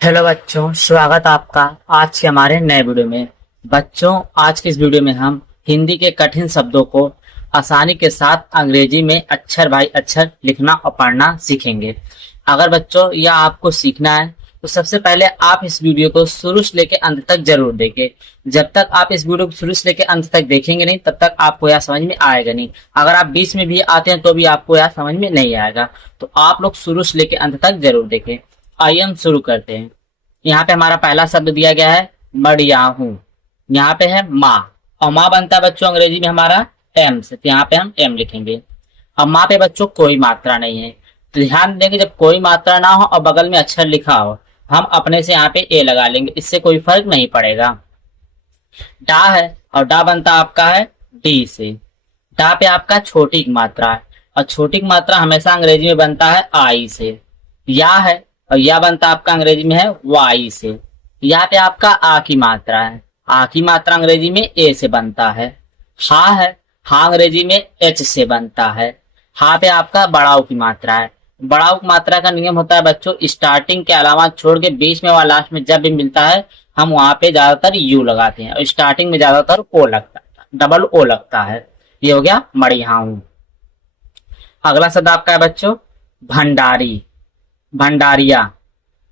Hello बच्चों, स्वागत आपका आज के हमारे नए वीडियो में। बच्चों, आज के इस वीडियो में हम हिंदी के कठिन शब्दों को आसानी के साथ अंग्रेजी में अक्षर बाय अक्षर लिखना और पढ़ना सीखेंगे। अगर बच्चों यह आपको सीखना है तो सबसे पहले आप इस वीडियो को शुरू से लेकर अंत तक जरूर देखें। जब तक आप इस वीडियो को शुरू से लेकर अंत तक देखेंगे नहीं तब तक आपको यह समझ में आएगा नहीं। अगर आप बीच में भी आते हैं तो भी आपको यह समझ में नहीं आएगा। तो आप लोग शुरू से लेकर अंत तक जरूर देखें। आइए हम शुरू करते हैं। यहाँ पे हमारा पहला शब्द दिया गया है बढ़िया हूँ। यहाँ पे है माँ, और माँ बनता है बच्चों अंग्रेजी में हमारा एम से, तो यहाँ पे हम एम लिखेंगे। अब माँ पे बच्चों कोई मात्रा नहीं है, तो ध्यान देंगे जब कोई मात्रा ना हो और बगल में अक्षर लिखा हो हम अपने से यहाँ पे ए लगा लेंगे, इससे कोई फर्क नहीं पड़ेगा। डा है और डा बनता आपका है डी से। डा पे आपका छोटी मात्रा है और छोटी मात्रा हमेशा अंग्रेजी में बनता है आई से। या है और या बनता आपका अंग्रेजी में है वाई से। यहाँ पे आपका आ की मात्रा है, आ की मात्रा अंग्रेजी में ए से बनता है। हा है, हा अंग्रेजी में एच से बनता है। हा पे आपका बड़ाऊ की मात्रा है। बड़ाऊ की मात्रा का नियम होता है बच्चों, स्टार्टिंग के अलावा छोड़ के बीच में व लास्ट में जब भी मिलता है हम वहां पे ज्यादातर यू लगाते हैं और स्टार्टिंग में ज्यादातर ओ लगता है, डबल ओ लगता है। ये हो गया बढ़िया हूं। अगला शब्द आपका है बच्चों भंडारी, भंडारिया।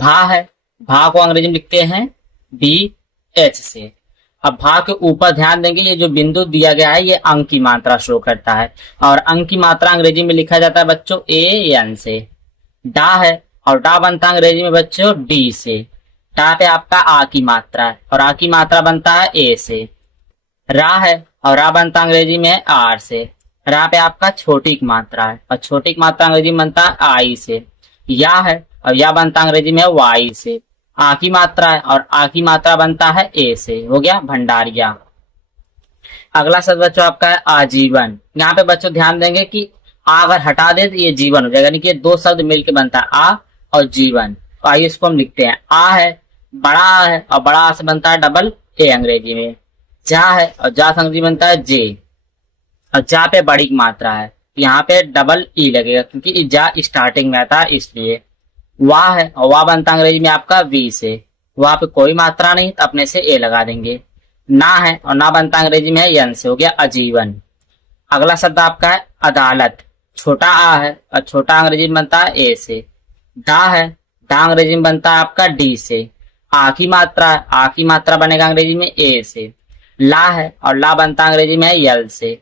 भा है, भा को अंग्रेजी में लिखते हैं बी एच से। अब भा के ऊपर ध्यान देंगे, ये जो बिंदु दिया गया है ये अंक की मात्रा शो करता है और अंक की मात्रा अंग्रेजी में लिखा जाता है बच्चों ए एन से। डा है और डा बनता है अंग्रेजी में बच्चों डी से। डा पे आपका आ की मात्रा है और आ की मात्रा बनता है ए से। रा है और रा बनता अंग्रेजी में आर से। रा पे आपका छोटी की मात्रा है और छोटी की मात्रा अंग्रेजी में बनता है आई से। या है और या बनता अंग्रेजी में वाई से। आ की मात्रा है और आ की मात्रा बनता है ए से। हो गया भंडारिया। अगला शब्द बच्चों आपका है आजीवन। यहाँ पे बच्चों ध्यान देंगे कि आ अगर हटा दे तो ये जीवन हो जाएगा, यानी कि ये दो शब्द मिलके बनता है आ और जीवन। तो आइए इसको हम लिखते हैं। आ है, बड़ा आ है और बड़ा आ से बनता है डबल ए अंग्रेजी में। जा है और जा से अंग्रेजी बनता है जे और जा पे बड़ी की मात्रा है, यहाँ पे डबल ई लगेगा क्योंकि जा स्टार्टिंग में आता है इसलिए। वाह है और वाह बनता अंग्रेजी में आपका वी से। वहां पे कोई मात्रा नहीं तो अपने से ए लगा देंगे। ना है और ना बनता अंग्रेजी में है यन से। हो गया आजीवन। अगला शब्द आपका है अदालत। छोटा आ है और छोटा अंग्रेजी में बनता है ए से। दा है, दा अंग्रेजी में बनता है आपका डी से। आ की मात्रा है, आ की मात्रा बनेगा अंग्रेजी में ए से। ला है और ला बनता अंग्रेजी में है यल से।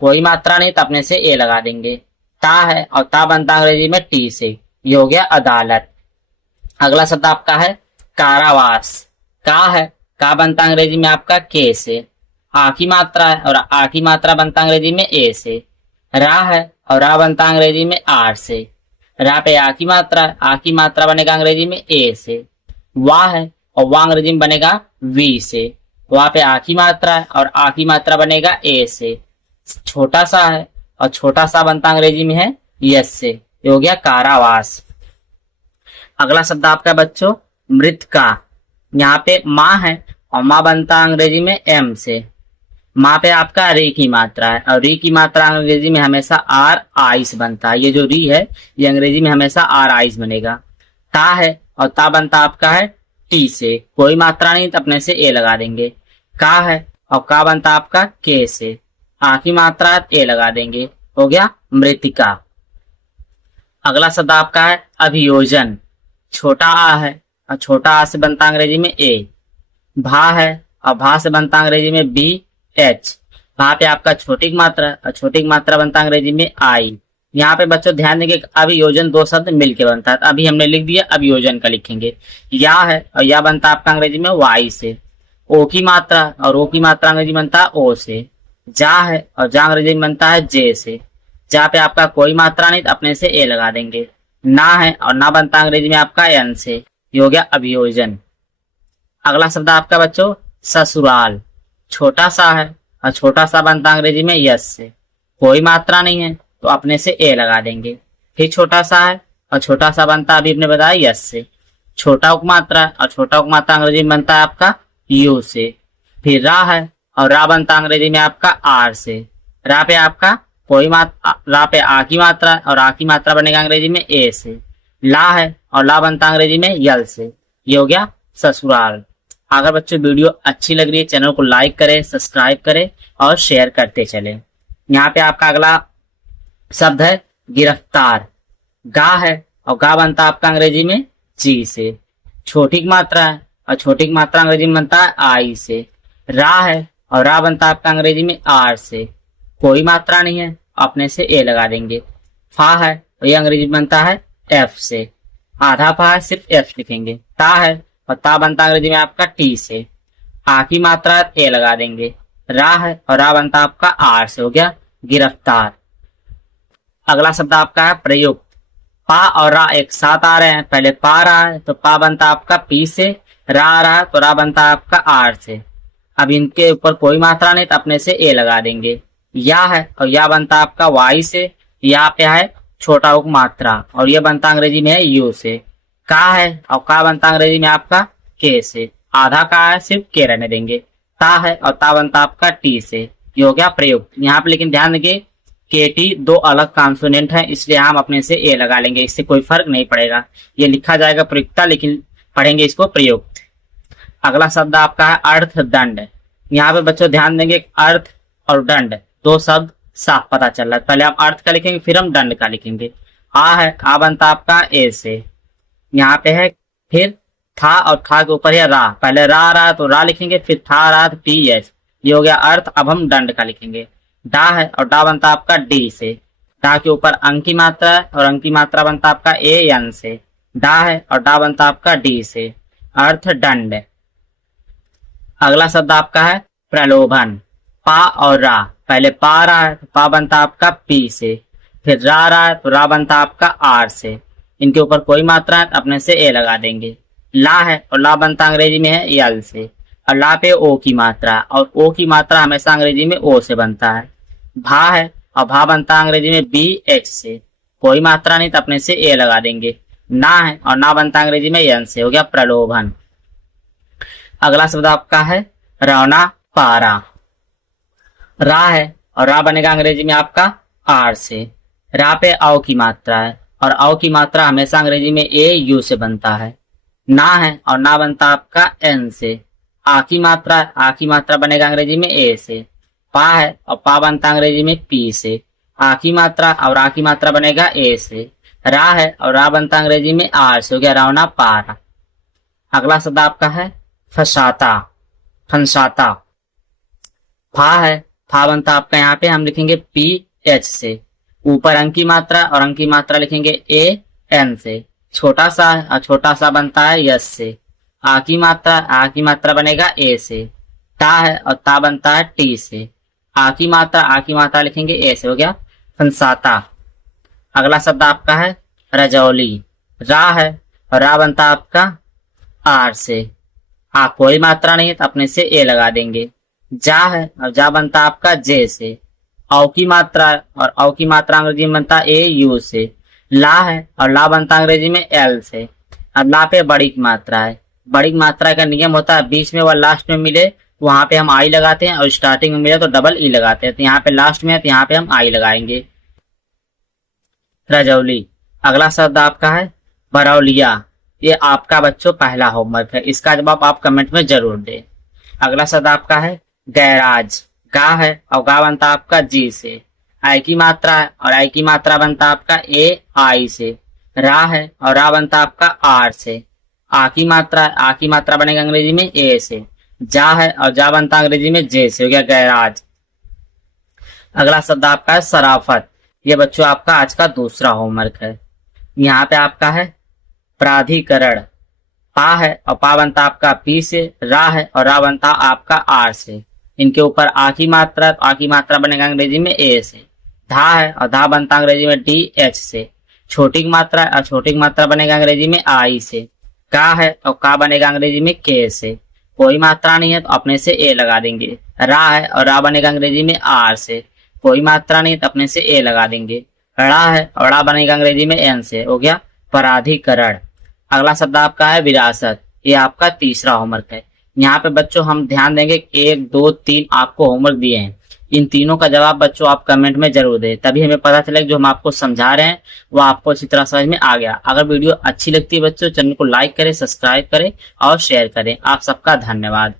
कोई मात्रा नहीं तो अपने से ए लगा देंगे। ता है और ता बनता अंग्रेजी में टी से। ये हो गया अदालत। अगला शब्द आपका है कारावास। का है, का बनता अंग्रेजी में आपका के से। आ की मात्रा है और आ की मात्रा बनता अंग्रेजी में ए से। रा है और रा बनता अंग्रेजी में आर से। रा पे आ की मात्रा है, आ की मात्रा बनेगा अंग्रेजी में ए से। वाह है और वाह अंग्रेजी में बनेगा वी से। वहां पे आ की मात्रा है और आ की मात्रा बनेगा ए से। छोटा सा है और छोटा सा बनता अंग्रेजी में है यस से। ये हो गया कारावास। अगला शब्द आपका बच्चों मृतका। यहाँ पे माँ है और माँ बनता अंग्रेजी में एम से। माँ पे आपका री की मात्रा है और री की मात्रा अंग्रेजी में हमेशा आर आइस बनता है। ये जो री है ये अंग्रेजी में हमेशा आर आइस बनेगा। ता है और ता बनता आपका है टी से। कोई मात्रा नहीं तो अपने से ए लगा देंगे। का है और का बनता आपका के से। आ की मात्रा ए लगा देंगे। हो गया मृतिका। अगला शब्द आपका है अभियोजन। छोटा आ है और छोटा आ से बनता अंग्रेजी में ए। भा है और भा से बनता अंग्रेजी में बी एच। भा पे आपका छोटी मात्रा और छोटी मात्रा बनता अंग्रेजी में आई। यहाँ पे बच्चों ध्यान देंगे अभियोजन दो शब्द मिलके बनता है। अभी हमने लिख दिया, अभियोजन का लिखेंगे। या है और या बनता आपका अंग्रेजी में वाई से। ओ की मात्रा और ओ की मात्रा अंग्रेजी बनता है ओ से। जा है और जा अंग्रेजी में बनता है जे से। जा पे आपका कोई मात्रा नहीं तो अपने से ए लगा देंगे। ना है और ना बनता अंग्रेजी में आपका एन से। ये हो गया अभियोजन। अगला शब्द आपका बच्चों ससुराल। छोटा सा है और छोटा सा बनता अंग्रेजी में यस से। कोई मात्रा नहीं है तो अपने से ए लगा देंगे। फिर छोटा सा है और छोटा सा बनता अभी आपने बताया यस से। छोटा उपमात्रा और छोटा उपमात्रा अंग्रेजी में बनता है आपका यू से। फिर रा है और रा बनता अंग्रेजी में आपका आर से। रा पे आपका कोई मात्रा, रा पे आ की मात्रा और आ की मात्रा बनेगा अंग्रेजी में ए से। ला है और ला बनता अंग्रेजी में यल से। ये हो गया ससुराल। अगर बच्चों वीडियो अच्छी लग रही है चैनल को लाइक करें, सब्सक्राइब करें और शेयर करते चले। यहाँ पे आपका अगला शब्द है गिरफ्तार। गा है और गा बनता है आपका अंग्रेजी में जी से। छोटी की मात्रा है और छोटी की मात्रा अंग्रेजी में बनता है आई से। रा है और रा बनता है आपका अंग्रेजी में आर से। कोई मात्रा नहीं है, अपने से ए लगा देंगे। फा है और ये अंग्रेजी में बनता है एफ से। आधा फा है, सिर्फ एफ लिखेंगे। ता है और ता बनता है अंग्रेजी में आपका टी से। आ की मात्रा ए लगा देंगे। रा है और रा बनता है आपका आर से। हो गया गिरफ्तार। अगला शब्द आपका है प्रयुक्त। पा और रा एक साथ आ रहे हैं, पहले पा रहा है तो पा बनता है आपका पी से। रा आ रहा है तो रा बनता है आपका आर से। अब इनके ऊपर कोई मात्रा नहीं तो अपने से ए लगा देंगे। या है और या बनता है आपका वाई से। या पे है छोटा उक मात्रा और ये बनता अंग्रेजी में है यू से। का है और का बनता अंग्रेजी में आपका के से। आधा का है, सिर्फ के रहने देंगे। ता है और ता बनता आपका टी से। ये हो गया प्रयुक्त। यहाँ पे लेकिन ध्यान देंगे के टी दो अलग कॉन्सोनेंट है, इसलिए हम अपने से ए लगा लेंगे, इससे कोई फर्क नहीं पड़ेगा। ये लिखा जाएगा प्रयुक्ता लेकिन पढ़ेंगे इसको प्रयुक्त। अगला शब्द आपका है अर्थदंड। यहाँ पे बच्चों ध्यान देंगे अर्थ और दंड दो शब्द साफ पता चल रहा है। पहले आप अर्थ का लिखेंगे फिर हम दंड का लिखेंगे। आ है, आ बनता आपका ए से। यहाँ पे है फिर था और था के ऊपर है रा। पहले रा आ रहा तो रा लिखेंगे, फिर था रहा तो टी एस। ये हो गया अर्थ। अब हम दंड का लिखेंगे। डा है और डा बनता आपका डी से। डा के ऊपर अंक की मात्रा है और अंक की मात्रा बनता आपका ए एन से। डा है और डा बनता आपका डी से। अर्थ दंड। अगला शब्द आपका है प्रलोभन। पा और रा, पहले पा रहा है तो पा बनता आपका पी से। फिर रा रहा है तो रा बनता आपका आर से। इनके ऊपर कोई मात्रा है अपने से ए लगा देंगे। ला है और ला बनता अंग्रेजी में है यल से। और ला पे ओ की मात्रा और ओ की मात्रा हमेशा अंग्रेजी में ओ से बनता है। भा है और भा बनता अंग्रेजी में बी एच से। कोई मात्रा नहीं तो अपने से ए लगा देंगे। ना है और ना बनता अंग्रेजी में यन से। हो गया प्रलोभन। अगला शब्द आपका है रौना पारा। रा है और रा बनेगा अंग्रेजी में आपका आर से। रा पे औ की मात्रा है और औ की मात्रा हमेशा अंग्रेजी में ए यू से बनता है। ना है और ना बनता आपका एन से। आ की मात्रा बनेगा अंग्रेजी में ए से। पा है और पा बनता अंग्रेजी में पी से। आ की मात्रा और आ की मात्रा बनेगा ए से। रा है और रा बनता अंग्रेजी में आर से। हो गया रौना पारा। अगला शब्द आपका है फसाता, फंसाता। फा है, फा बनता आपका यहाँ पे हम लिखेंगे पी एच से। ऊपर अंक की मात्रा और अंक की मात्रा लिखेंगे ए एन से। छोटा सा है और छोटा सा बनता है यस से। आ की मात्रा बनेगा ए से। ता है और ता बनता है टी से। आ की मात्रा लिखेंगे ए से। हो गया फंसाता। अगला शब्द आपका है रजौली। रा है और रा बनता आपका आर से। आ कोई मात्रा नहीं है तो अपने से ए लगा देंगे। जा है और जा बनता आपका जे से। औ की मात्रा और औ की मात्रा अंग्रेजी में बनता ए यू से। ला है और ला बनता अंग्रेजी में एल से। अब ला पे बड़ी की मात्रा है। बड़ी मात्रा का नियम होता है बीच में व लास्ट में मिले तो वहां पे हम आई लगाते हैं और स्टार्टिंग में मिले तो डबल ई लगाते हैं। तो यहाँ पे लास्ट में है तो यहाँ पे हम आई लगाएंगे। रजौली। अगला शब्द आपका है बरौलिया। ये आपका बच्चों पहला होमवर्क है, इसका जवाब आप कमेंट में जरूर दें। अगला शब्द आपका है गैराज। गा है और गा बनता आपका जी से। आई की मात्रा है और आई की मात्रा बनता आपका ए आई से। रा है और रा बनता आपका आर से। आ की मात्रा बनेगा अंग्रेजी में ए से। जा है और जा बनता अंग्रेजी में जे से। हो गया गैराज। अगला शब्द आपका है शराफत। ये बच्चों आपका आज का दूसरा होमवर्क है। यहाँ पे आपका है प्राधिकरण। पा है और पा बनता आपका पी से। रा है और रा बनता आपका आर से। इनके ऊपर आ की मात्रा बनेगा अंग्रेजी में ए से। धा है और धा बनता अंग्रेजी में डी एच से। छोटी की मात्रा और छोटी की मात्रा बनेगा अंग्रेजी में आई से। का है और का बनेगा अंग्रेजी में के से। कोई मात्रा नहीं है तो अपने से ए लगा देंगे। रा है और रा बनेगा अंग्रेजी में आर से। कोई मात्रा नहीं है तो अपने से ए लगा देंगे। रा है और रा बनेगा अंग्रेजी में एन से। हो गया प्राधिकरण। अगला शब्द आपका है विरासत। ये आपका तीसरा होमवर्क है। यहाँ पे बच्चों हम ध्यान देंगे 1 2 3 आपको होमवर्क दिए हैं। इन तीनों का जवाब बच्चों आप कमेंट में जरूर दें, तभी हमें पता चले कि जो हम आपको समझा रहे हैं वो आपको अच्छी तरह समझ में आ गया। अगर वीडियो अच्छी लगती है बच्चों, चैनल को लाइक करें, सब्सक्राइब करें और शेयर करें। आप सबका धन्यवाद।